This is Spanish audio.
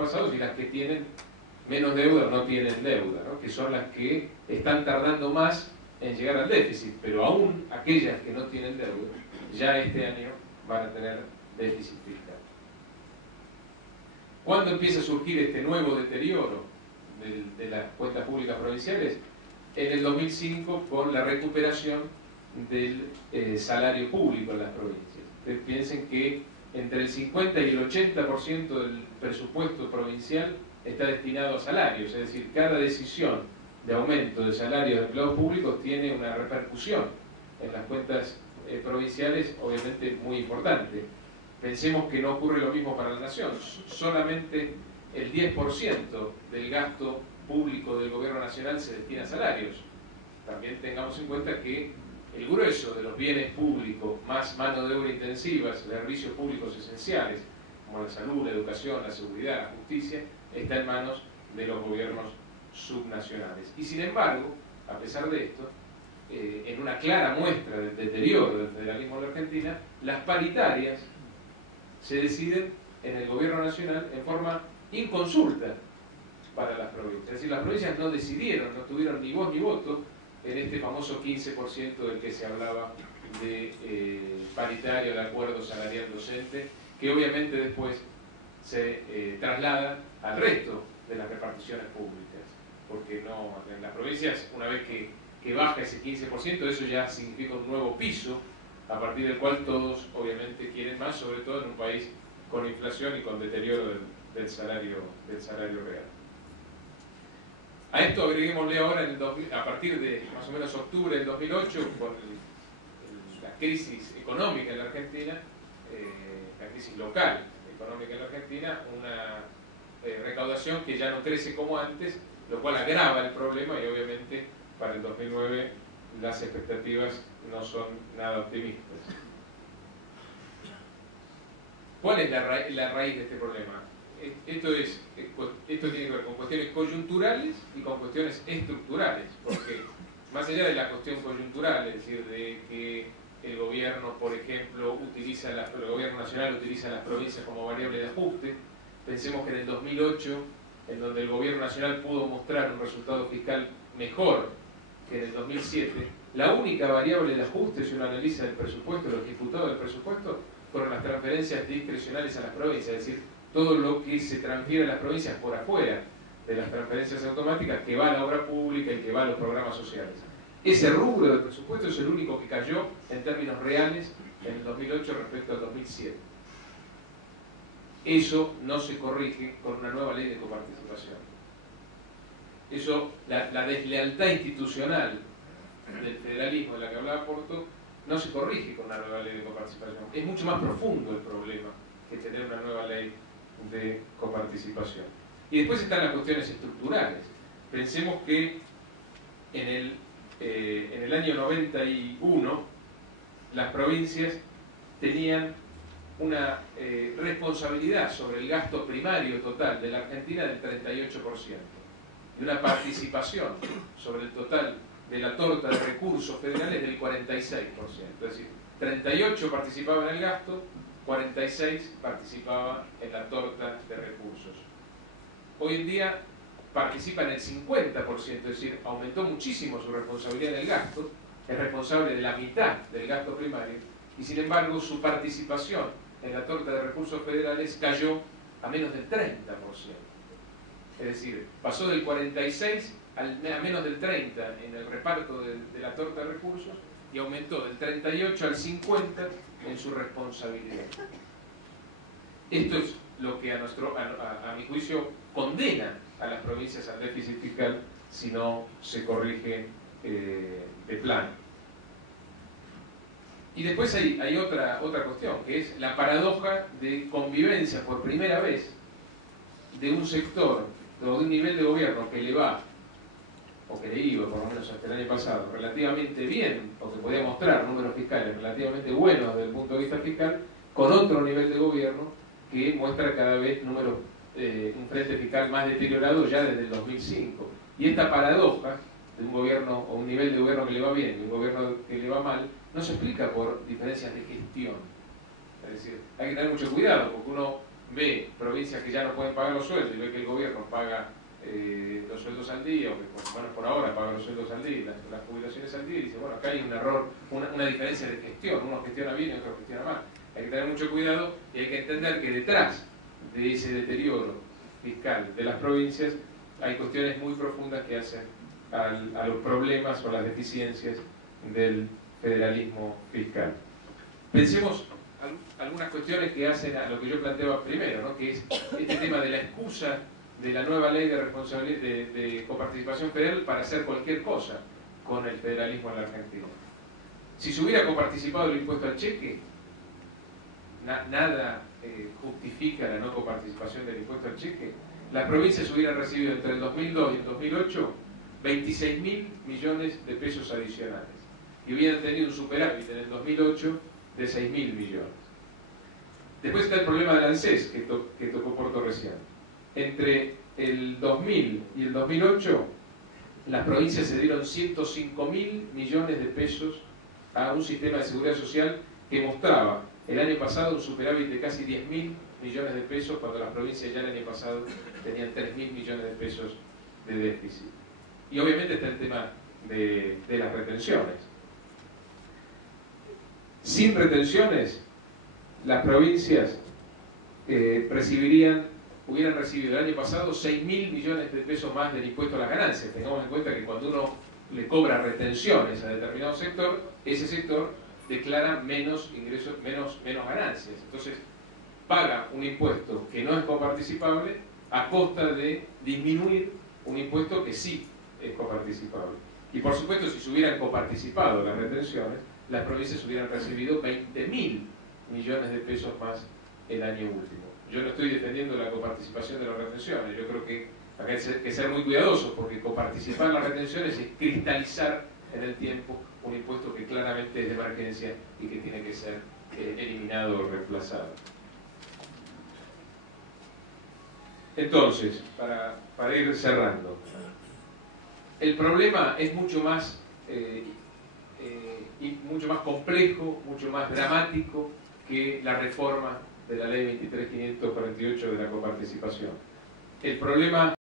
pasados y las que tienen menos deuda o no tienen deuda, ¿no? Que son las que están tardando más en llegar al déficit, pero aún aquellas que no tienen deuda, ya este año van a tener déficit fiscal. ¿Cuándo empieza a surgir este nuevo deterioro de las cuentas públicas provinciales? En el 2005, con la recuperación del salario público en las provincias. Ustedes piensen que entre el 50 y el 80% del presupuesto provincial está destinado a salarios, es decir, cada decisión de aumento de salarios de empleados públicos tiene una repercusión en las cuentas provinciales, obviamente muy importante. Pensemos que no ocurre lo mismo para la nación, solamente el 10% del gasto público del gobierno nacional se destina a salarios. También tengamos en cuenta que el grueso de los bienes públicos, más mano de obra intensiva, servicios públicos esenciales, como la salud, la educación, la seguridad, la justicia, está en manos de los gobiernos subnacionales. Y sin embargo, a pesar de esto, en una clara muestra del deterioro del federalismo en la Argentina, las paritarias se deciden en el gobierno nacional en forma inconsulta para las provincias. Es decir, las provincias no decidieron, no tuvieron ni voz ni voto en este famoso 15% del que se hablaba de paritario, de acuerdo salarial docente, que obviamente después se traslada al resto de las reparticiones públicas, porque no, en las provincias, una vez que baja ese 15%, eso ya significa un nuevo piso, a partir del cual todos obviamente quieren más, sobre todo en un país con inflación y con deterioro del salario real. A esto agreguémosle ahora, a partir de más o menos octubre del 2008, con la crisis económica en la Argentina, la crisis local económica en la Argentina, una recaudación que ya no crece como antes, lo cual agrava el problema y obviamente para el 2009 las expectativas no son nada optimistas. ¿Cuál es la raíz de este problema? Esto tiene que ver con cuestiones coyunturales y con cuestiones estructurales, porque más allá de la cuestión coyuntural, es decir, de que el gobierno, por ejemplo, el gobierno nacional utiliza las provincias como variable de ajuste, pensemos que en el 2008, en donde el gobierno nacional pudo mostrar un resultado fiscal mejor que en el 2007, la única variable de ajuste, si uno analiza el presupuesto, los diputados del presupuesto, fueron las transferencias discrecionales a las provincias, es decir, todo lo que se transfiere a las provincias por afuera de las transferencias automáticas, que va a la obra pública y que va a los programas sociales. Ese rubro del presupuesto es el único que cayó en términos reales en el 2008 respecto al 2007. Eso no se corrige con una nueva ley de coparticipación. Eso, la deslealtad institucional del federalismo de la que hablaba Porto, no se corrige con una nueva ley de coparticipación. Es mucho más profundo el problema que tener una nueva ley de coparticipación. Y después están las cuestiones estructurales. Pensemos que en el año 91 las provincias tenían una responsabilidad sobre el gasto primario total de la Argentina del 38% y una participación sobre el total de la torta de recursos federales del 46%. Es decir, 38 participaban en el gasto, 46 participaba en la torta de recursos. Hoy en día participa en el 50%, es decir, aumentó muchísimo su responsabilidad en el gasto, es responsable de la mitad del gasto primario, y sin embargo su participación en la torta de recursos federales cayó a menos del 30%. Es decir, pasó del 46 a menos del 30 en el reparto de la torta de recursos y aumentó del 38 al 50 en su responsabilidad. Esto es lo que a mi juicio condena a las provincias al déficit fiscal si no se corrige de plano. Y después hay otra cuestión, que es la paradoja de convivencia por primera vez de un sector o de un nivel de gobierno que le va, o que le iba, por lo menos hasta el año pasado, relativamente bien, o que podía mostrar números fiscales relativamente buenos desde el punto de vista fiscal, con otro nivel de gobierno que muestra cada vez números, un frente fiscal más deteriorado ya desde el 2005. Y esta paradoja de un gobierno o un nivel de gobierno que le va bien y un gobierno que le va mal, no se explica por diferencias de gestión. Es decir, hay que tener mucho cuidado, porque uno ve provincias que ya no pueden pagar los sueldos y ve que el gobierno paga los sueldos al día, o que bueno, por ahora paga los sueldos al día, las jubilaciones al día, y dice, bueno, acá hay un error, una diferencia de gestión, uno gestiona bien y otro gestiona mal. Hay que tener mucho cuidado y hay que entender que detrás de ese deterioro fiscal de las provincias hay cuestiones muy profundas que hacen a los problemas o las deficiencias del federalismo fiscal. Pensemos algunas cuestiones que hacen a lo que yo planteaba primero, ¿no? Que es este tema de la excusa de la nueva ley de responsabilidad de coparticipación federal para hacer cualquier cosa con el federalismo en la Argentina. Si se hubiera coparticipado el impuesto al cheque, nada justifica la no coparticipación del impuesto al cheque. Las provincias hubieran recibido entre el 2002 y el 2008 26.000 millones de pesos adicionales y hubieran tenido un superávit en el 2008 de 6.000 millones. Después está el problema del ANSES que tocó Porto recién. Entre el 2000 y el 2008 las provincias se dieron 105.000 millones de pesos a un sistema de seguridad social que mostraba el año pasado un superávit de casi 10.000 millones de pesos, cuando las provincias ya el año pasado tenían 3.000 millones de pesos de déficit. Y obviamente está el tema de las retenciones. Sin retenciones, las provincias hubieran recibido el año pasado 6.000 millones de pesos más del impuesto a las ganancias. Tengamos en cuenta que cuando uno le cobra retenciones a determinado sector, ese sector declara menos ingresos, menos ganancias. Entonces, paga un impuesto que no es coparticipable a costa de disminuir un impuesto que sí es coparticipable. Y por supuesto, si se hubieran coparticipado las retenciones, las provincias hubieran recibido 20.000 millones de pesos más el año último. Yo no estoy defendiendo la coparticipación de las retenciones, yo creo que acá hay que ser muy cuidadosos, porque coparticipar en las retenciones es cristalizar en el tiempo un impuesto que claramente es de emergencia y que tiene que ser eliminado o reemplazado. Entonces, para ir cerrando, el problema es mucho más complejo, mucho más dramático que la reforma de la ley 23.548 de la coparticipación. El problema